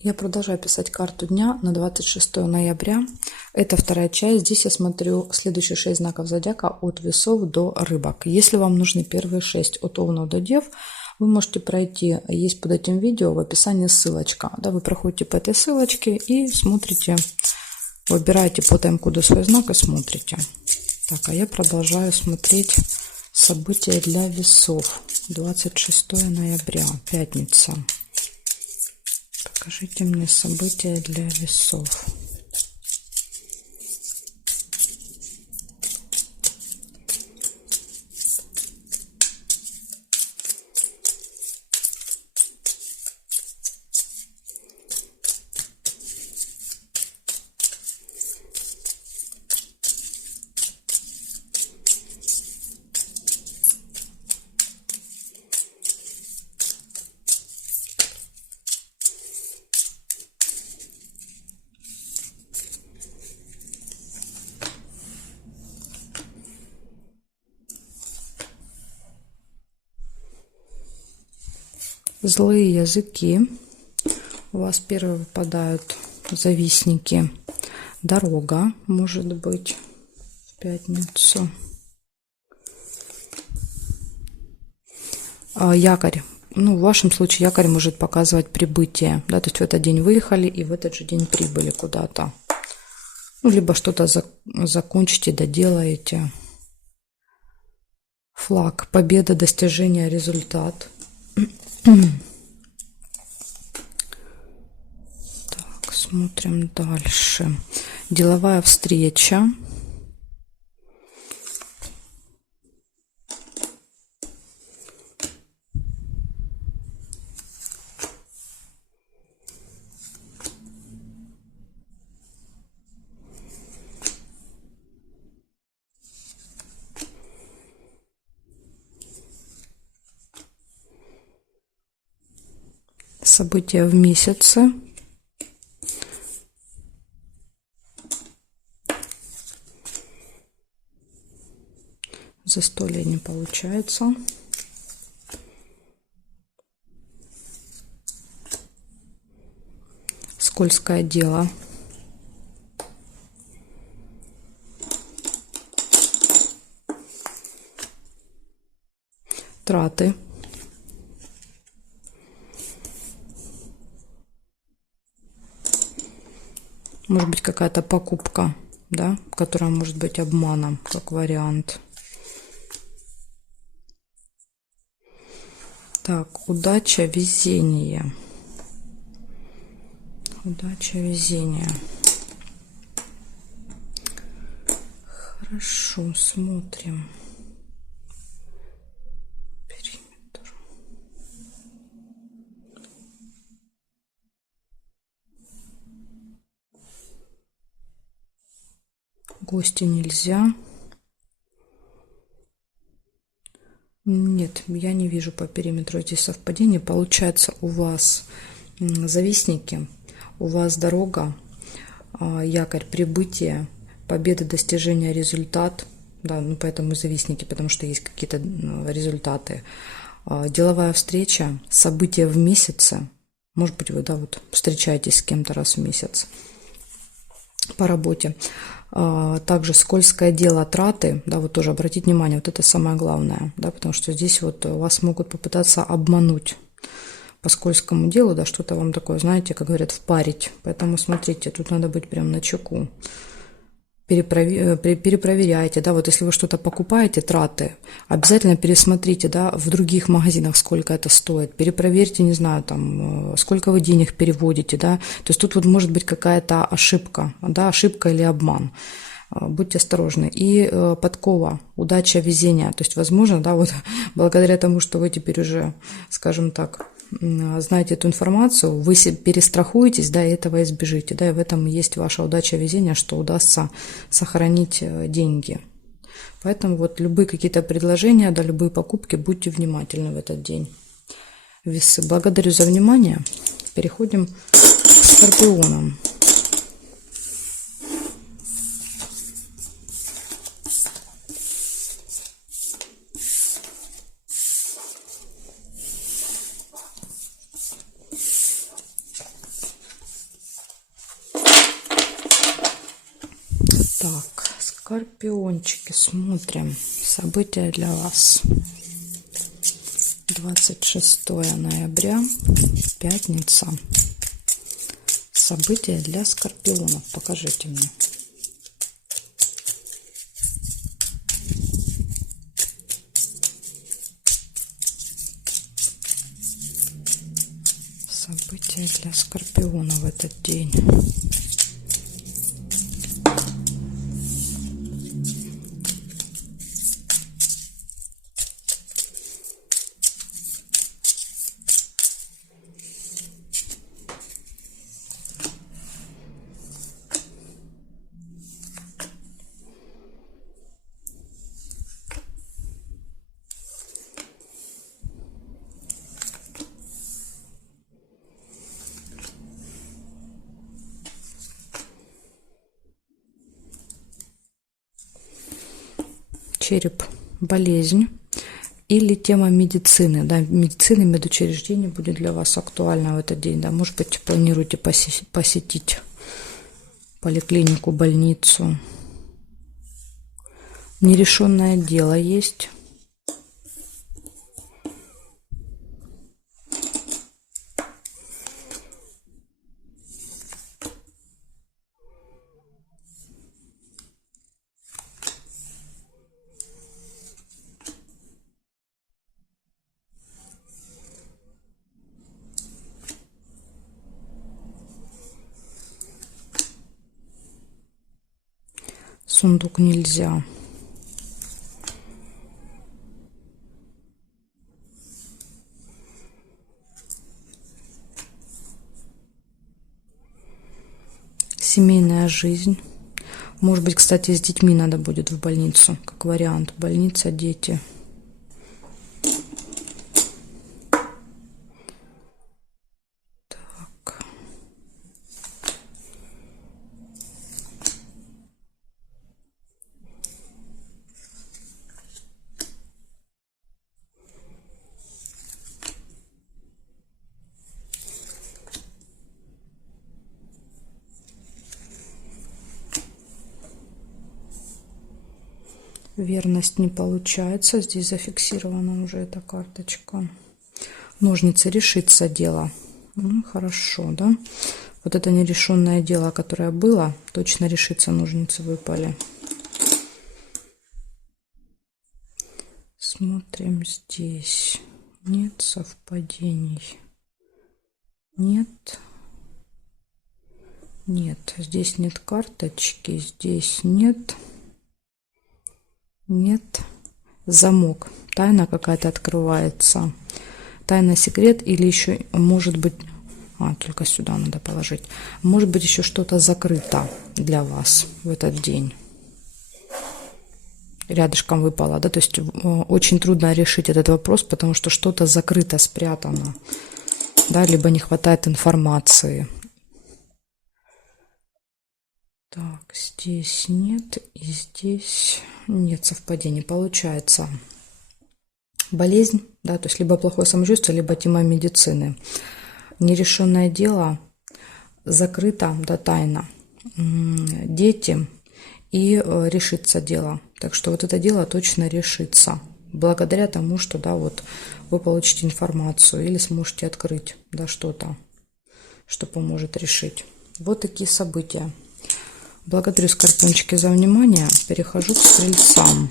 Я продолжаю писать карту дня на 26 ноября. Это вторая часть. Здесь я смотрю следующие 6 знаков зодиака от весов до рыбок. Если вам нужны первые 6 от овнов до дев, вы можете пройти, есть под этим видео в описании ссылочка. Да, вы проходите по этой ссылочке и смотрите, выбираете по тайм-коду свой знак и смотрите. Так, а я продолжаю смотреть события для весов. 26 ноября, пятница. Покажите мне события для весов. Злые языки. У вас первые выпадают завистники. Дорога, может быть, в пятницу. Якорь. Ну, в вашем случае якорь может показывать прибытие. Да, то есть в этот день выехали и в этот же день прибыли куда-то. Ну, либо что-то закончите, доделаете. Флаг. Победа, достижение, результат. Так, смотрим дальше. Деловая встреча. События в месяце. Застолье не получается. Скользкое дело. Траты. Может быть, какая-то покупка, да, которая может быть обманом, как вариант. Так, удача, везение. Удача, везение. Хорошо, смотрим. Периметр. Гости нельзя. Нет, я не вижу по периметру здесь совпадения. Получается, у вас завистники, у вас дорога, якорь, прибытие, победа, достижение, результат. Да, ну поэтому завистники, потому что есть какие-то результаты. Деловая встреча, события в месяце. Может быть, вы, да, вот встречаетесь с кем-то раз в месяц по работе. Также скользкое дело, траты, да, вот тоже обратить внимание, вот это самое главное, да, потому что здесь вот вас могут попытаться обмануть по скользкому делу, да, что-то вам такое, знаете, как говорят, впарить. Поэтому смотрите, тут надо быть прям начеку. Перепроверяйте, да, вот если вы что-то покупаете, траты, обязательно пересмотрите, да, в других магазинах, сколько это стоит, перепроверьте, не знаю, там, сколько вы денег переводите, да, то есть тут вот может быть какая-то ошибка, да, ошибка или обман, будьте осторожны. И подкова, удача, везение, то есть возможно, да, вот благодаря тому, что вы теперь уже, скажем так, знаете эту информацию, вы перестрахуетесь, да, и этого избежите, да, и в этом есть ваша удача, везение, что удастся сохранить деньги. Поэтому вот любые какие-то предложения, да, любые покупки, будьте внимательны в этот день. Весы. Благодарю за внимание. Переходим к скорпионам. Так, скорпиончики, смотрим. События для вас. 26 ноября, пятница. События для скорпионов. Покажите мне. События для скорпиона в этот день. Череп, болезнь или тема медицины. Да, медицина, медучреждение будет для вас актуально в этот день. Да, может быть, планируете посетить поликлинику, больницу. Нерешенное дело есть. Сундук нельзя. Семейная жизнь. Может быть, кстати, с детьми надо будет в больницу, как вариант. Больница, дети. Так. Верность не получается. Здесь зафиксирована уже эта карточка. Ножницы, решится дело. Ну, хорошо, да? Вот это нерешенное дело, которое было, точно решится. Ножницы выпали. Смотрим здесь. Нет совпадений. Нет. Нет. Здесь нет карточки. Здесь нет. Нет. Замок. Тайна какая-то открывается. Тайна, секрет или еще может быть... только сюда надо положить. Может быть, еще что-то закрыто для вас в этот день. Рядышком выпало, да, то есть очень трудно решить этот вопрос, потому что что-то закрыто, спрятано, да, либо не хватает информации. Так, здесь нет, и здесь нет совпадений. Получается болезнь, да, то есть либо плохое самочувствие, либо тема медицины. Нерешенное дело, закрыто, да, тайна. Дети и решится дело. Так что вот это дело точно решится. Благодаря тому, что, да, вот вы получите информацию или сможете открыть, да, что-то, что поможет решить. Вот такие события. Благодарю, скорпиончики, за внимание. Перехожу к стрельцам.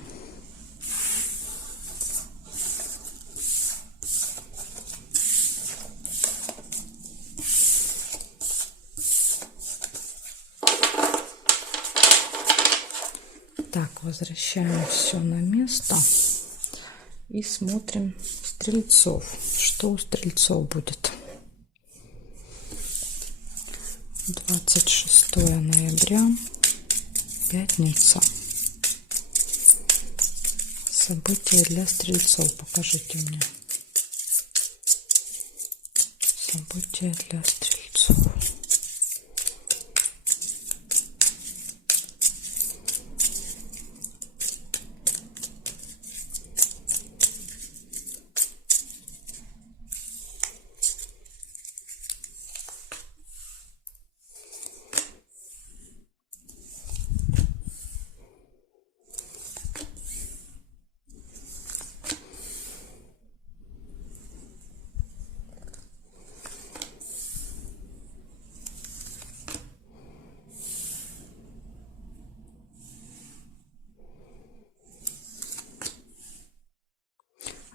Так, возвращаем все на место и смотрим стрельцов. Что у стрельцов будет? 26 ноября, пятница. События для стрельцов. Покажите мне. События для стрельцов.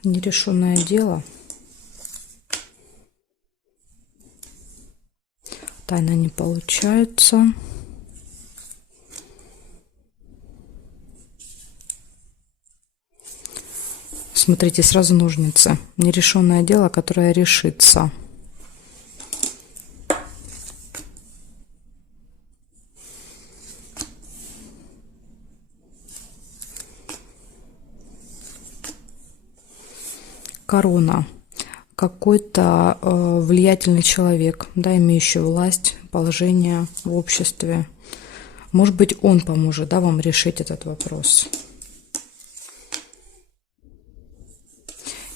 Нерешенное дело. Тайна не получается. Смотрите, сразу ножницы. Нерешенное дело, которое решится. Корона. Какой-то влиятельный человек, да, имеющий власть, положение в обществе. Может быть, он поможет, да, вам решить этот вопрос.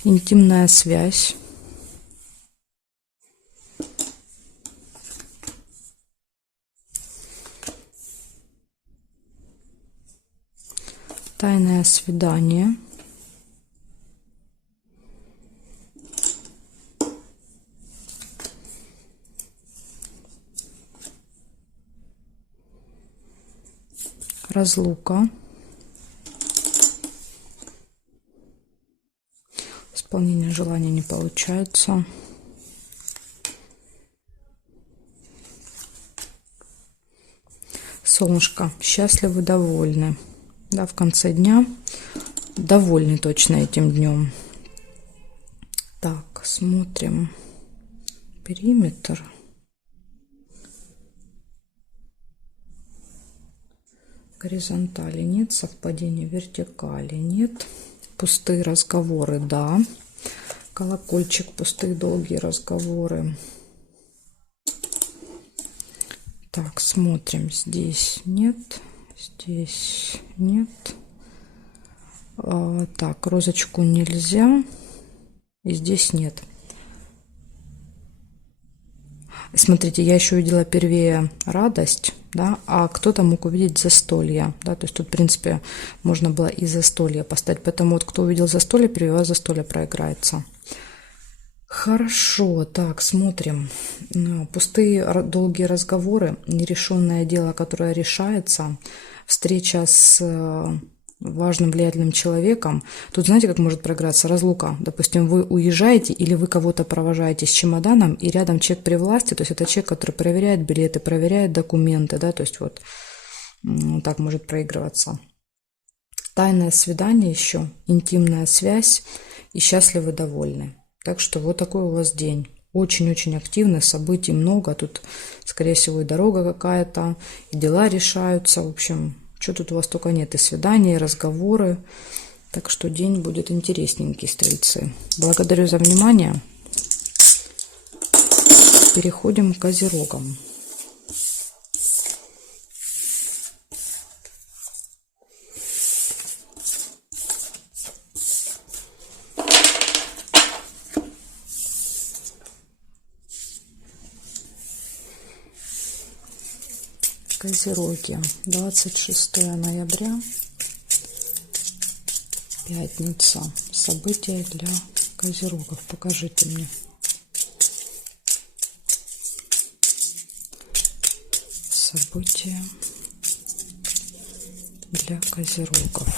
Интимная связь. Тайное свидание. Разлука. Исполнение желания не получается. Солнышко. Счастливы, довольны. Да, в конце дня. Довольны точно этим днем. Так, смотрим. Периметр. Горизонтали нет, совпадения вертикали нет. Пустые разговоры, да. Колокольчик, пустые долгие разговоры. Так, смотрим. Здесь нет, здесь нет. Так, розочку нельзя. И здесь нет. Смотрите, я еще увидела первее радость, да, а кто-то мог увидеть застолье, да, то есть тут, в принципе, можно было и застолье поставить, поэтому вот кто увидел застолье, первее застолье проиграется. Хорошо, так, смотрим. Пустые долгие разговоры, нерешенное дело, которое решается, встреча с важным влиятельным человеком. Тут знаете, как может проиграться? Разлука. Допустим, вы уезжаете или вы кого-то провожаете с чемоданом, и рядом человек при власти, то есть это человек, который проверяет билеты, проверяет документы, да, то есть вот так может проигрываться. Тайное свидание еще, интимная связь и счастливы, довольны. Так что вот такой у вас день. Очень-очень активный, событий много. Тут, скорее всего, и дорога какая-то, и дела решаются. В общем, что тут у вас только нет. И свидания, и разговоры. Так что день будет интересненький, стрельцы. Благодарю за внимание. Переходим к козерогам. Козероги. 26 ноября. Пятница. События для козерогов. Покажите мне. События для козерогов.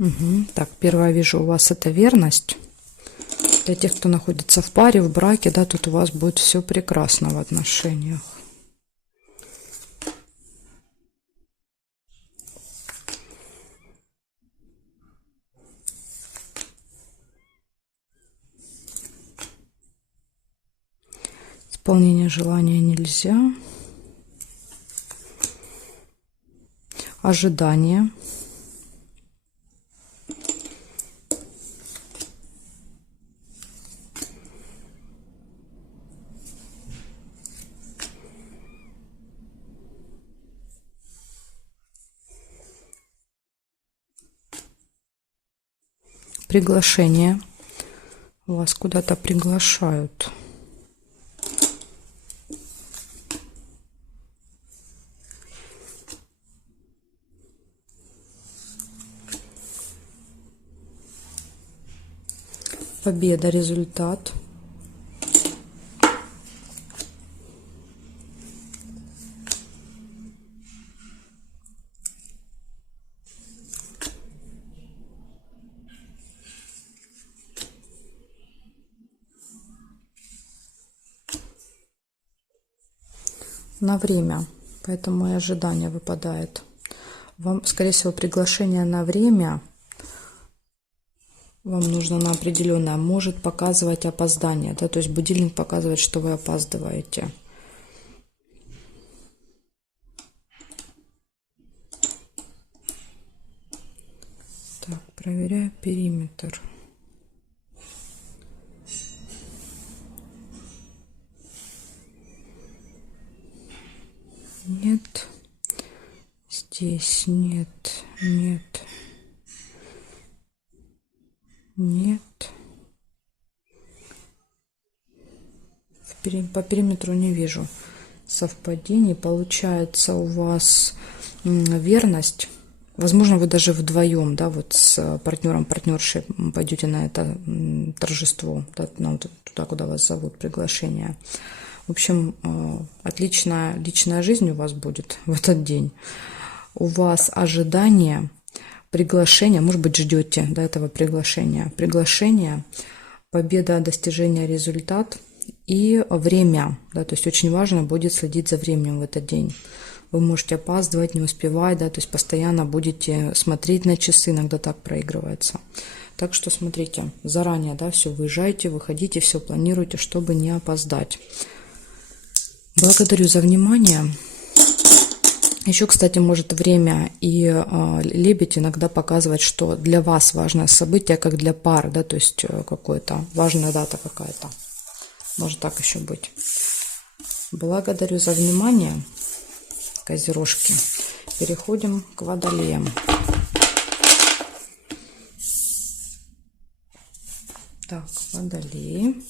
Угу. Так, первое вижу у вас это верность. Для тех, кто находится в паре, в браке, да, тут у вас будет все прекрасно в отношениях. Исполнение желания нельзя. Ожидание. приглашение. Вас куда-то приглашают. Победа, результат. На время, поэтому и ожидание выпадает. Вам, скорее всего, приглашение на время вам нужно на определенное, может показывать опоздание, да, то есть будильник показывает, что вы опаздываете. Так, проверяю периметр. Нет, здесь нет, нет, нет. По периметру не вижу совпадений. Получается у вас верность. Возможно, вы даже вдвоем, да, вот с партнером, партнершей пойдете на это торжество, да, туда, куда вас зовут, приглашение. В общем, отличная личная жизнь у вас будет в этот день. У вас ожидание, приглашение, может быть, ждете до этого приглашения. Приглашение, победа, достижение, результат и время. Да, то есть очень важно будет следить за временем в этот день. Вы можете опаздывать, не успевать, да, то есть постоянно будете смотреть на часы, иногда так проигрывается. Так что смотрите, заранее, да, все выезжайте, выходите, все планируйте, чтобы не опоздать. Благодарю за внимание. Еще, кстати, может время и лебедь иногда показывать, что для вас важное событие, как для пары, да, то есть какая-то важная дата какая-то. Может так еще быть. Благодарю за внимание, козерожки. Переходим к водолеям. Так, водолеи.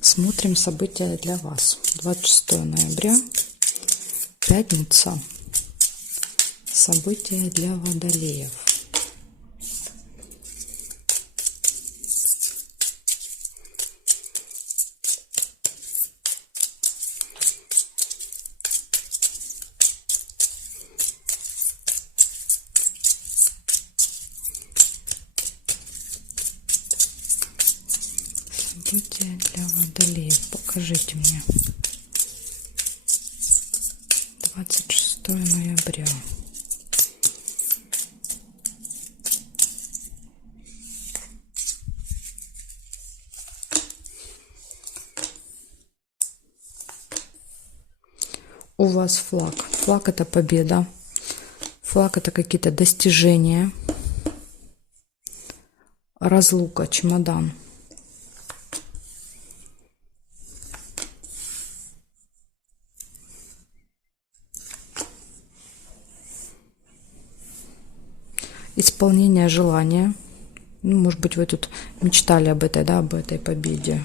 Смотрим события для вас. 26 ноября, пятница. События для водолеев. События для водолеев. Покажите мне. 26 ноября. У вас флаг. Флаг — это победа. Флаг — это какие-то достижения. Разлука, чемодан. Исполнение желания. Ну, может быть, вы тут мечтали об этой, да, об этой победе.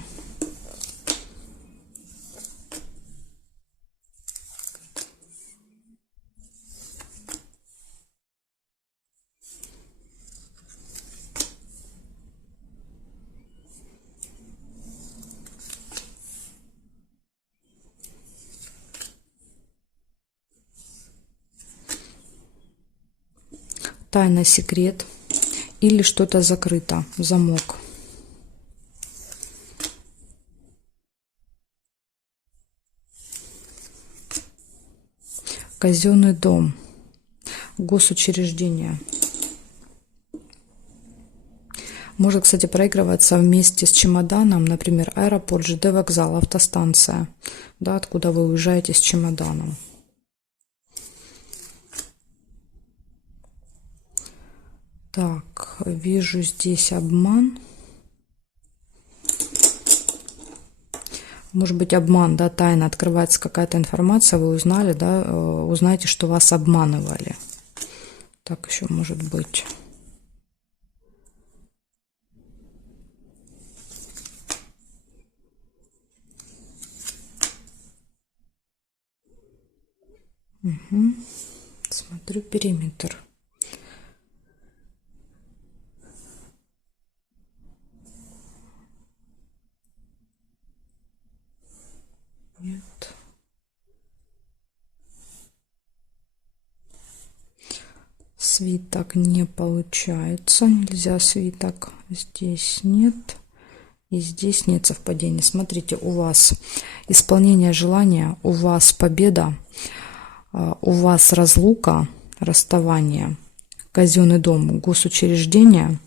Тайна, секрет или что-то закрыто, замок. Казенный дом, госучреждение. Может, кстати, проигрываться вместе с чемоданом, например, аэропорт, ЖД вокзал, автостанция, да, откуда вы уезжаете с чемоданом. Так, вижу здесь обман. Может быть, обман, да, тайно открывается какая-то информация, вы узнали, да, узнаете, что вас обманывали. Так еще может быть. Угу. Смотрю периметр. Нет. Свиток не получается. Нельзя свиток. Здесь нет. И здесь нет совпадения. Смотрите, у вас исполнение желания, у вас победа, у вас разлука, расставание, казенный дом, госучреждение,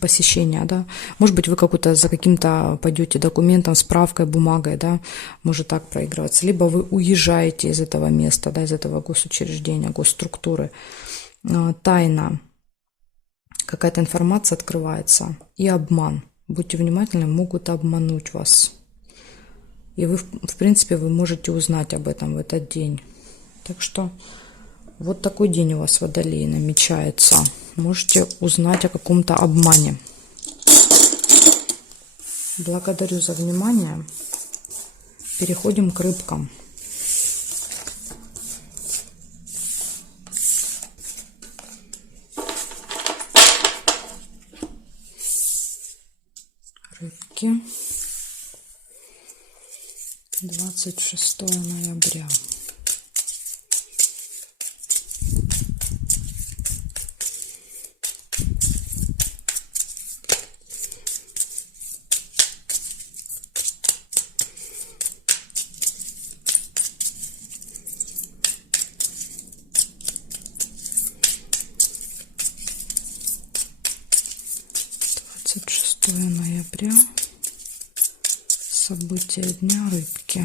посещение, да. Может быть, вы какой-то за каким-то пойдете документом, справкой, бумагой, да, может так проигрываться. Либо вы уезжаете из этого места, да, из этого госучреждения, госструктуры. Тайна, какая-то информация открывается, и обман. Будьте внимательны, могут обмануть вас. И вы, в принципе, вы можете узнать об этом в этот день. Так что вот такой день у вас, Водолей, намечается. Можете узнать о каком-то обмане. Благодарю за внимание. Переходим к рыбкам. Рыбки. 26 ноября. Ноября. События дня, рыбки.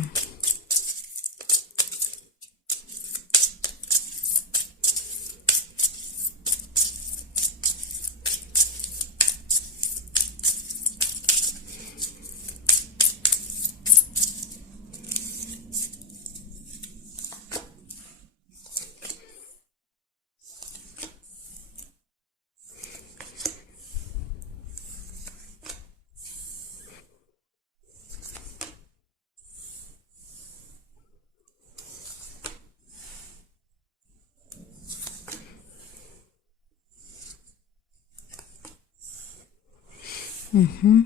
Угу.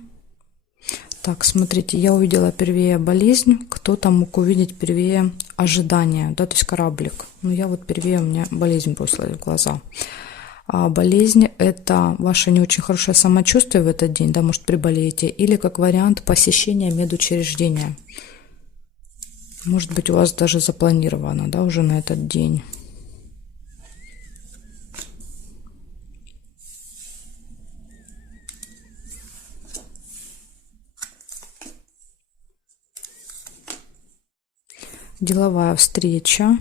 Так, смотрите, я увидела первее болезнь, кто-то мог увидеть первее ожидание, да, то есть кораблик. Но я вот первее, у меня болезнь бросилась в глаза. А болезнь – это ваше не очень хорошее самочувствие в этот день, да, может, приболеете, или как вариант посещения медучреждения. Может быть, у вас даже запланировано, да, уже на этот день. Деловая встреча.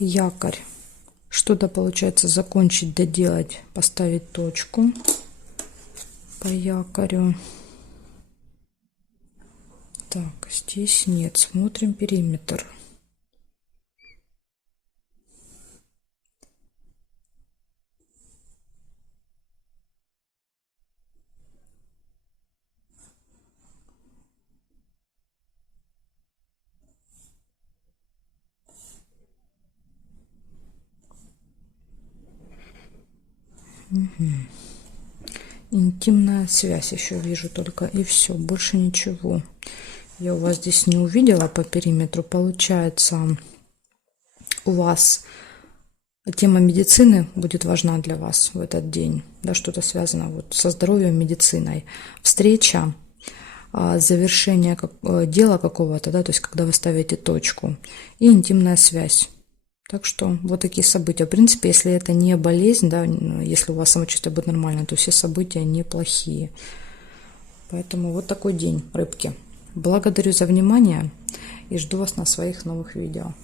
Якорь. Что-то получается закончить, доделать, поставить точку по якорю. Так, здесь нет. Смотрим периметр. Угу. Интимная связь еще вижу только, и все, больше ничего. Я у вас здесь не увидела по периметру. Получается, у вас тема медицины будет важна для вас в этот день, да, что-то связано вот со здоровьем, медициной. Встреча, завершение дела какого-то, да, то есть когда вы ставите точку, и интимная связь. Так что вот такие события. В принципе, если это не болезнь, да, если у вас самочувствие будет нормально, то все события неплохие. Поэтому вот такой день, рыбки. Благодарю за внимание и жду вас на своих новых видео.